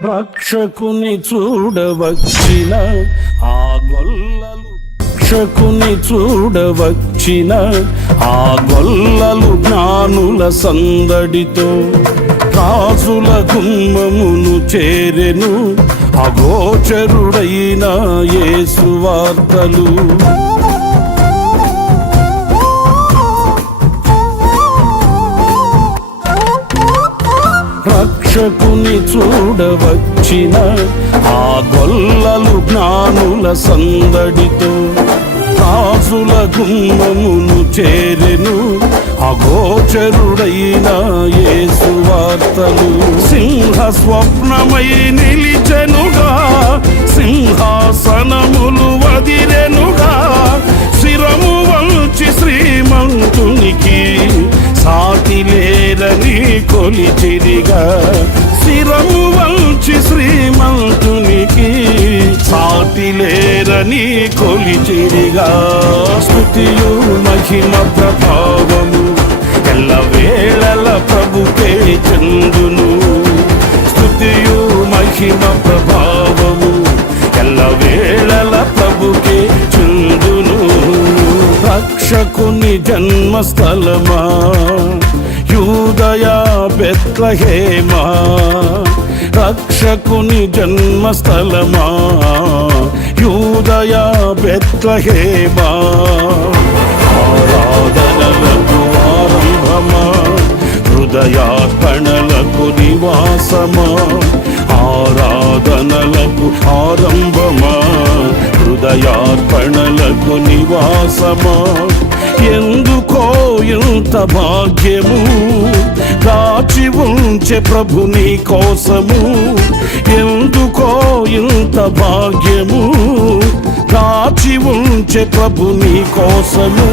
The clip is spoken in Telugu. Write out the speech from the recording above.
రక్షకుని చూడవచ్చిన ఆ గొల్లలు రక్షకుని చూడవచ్చిన ఆ గొల్లలు జ్ఞానుల సందడితో రాజుల గుమ్మమును చేరెను అగోచరుడైన యేసు వార్తలు. రక్షకుని చూడవచ్చిన ఆ గొల్లలు జ్ఞానుల సందడితో రాజుల గుమ్మమును చేరెను అగోచరుడైన యేసువార్తలు సింహ స్వప్నమై నిలిచెనుగా సింహాసనములు వదిరెనుగా శిరము వంచి శ్రీమంతునికి సాటి లేరని కొలిచిరిగా. సాటి లేరని కొలిచిరిగా స్థుతియు మహిమ ప్రభావము. ఎల్ల వేళల ప్రభుకే చందును. స్థుతియు మహిమ ప్రభావము. ఎల్ల వేళల ప్రభుకే చందును. రక్షకుని జన్మస్థలమా. యూదయా బెత్లహేమా. రక్షకుని జన్మస్థలమా. యూదయా బెత్లహేమా. ఆరాధనలకు ఆరంభమా. హృదయార్పణలకు నివాసమా. ఆరాధనలకు ఆరంభమా. హృదయార్పణలకు నివాసమా. ఎందుకో ఇంత భాగ్యము. దాచి ఉంచే ప్రభు నీ కోసము. ఎందుకో భాగ్యము ప్రభు నీ కోసము.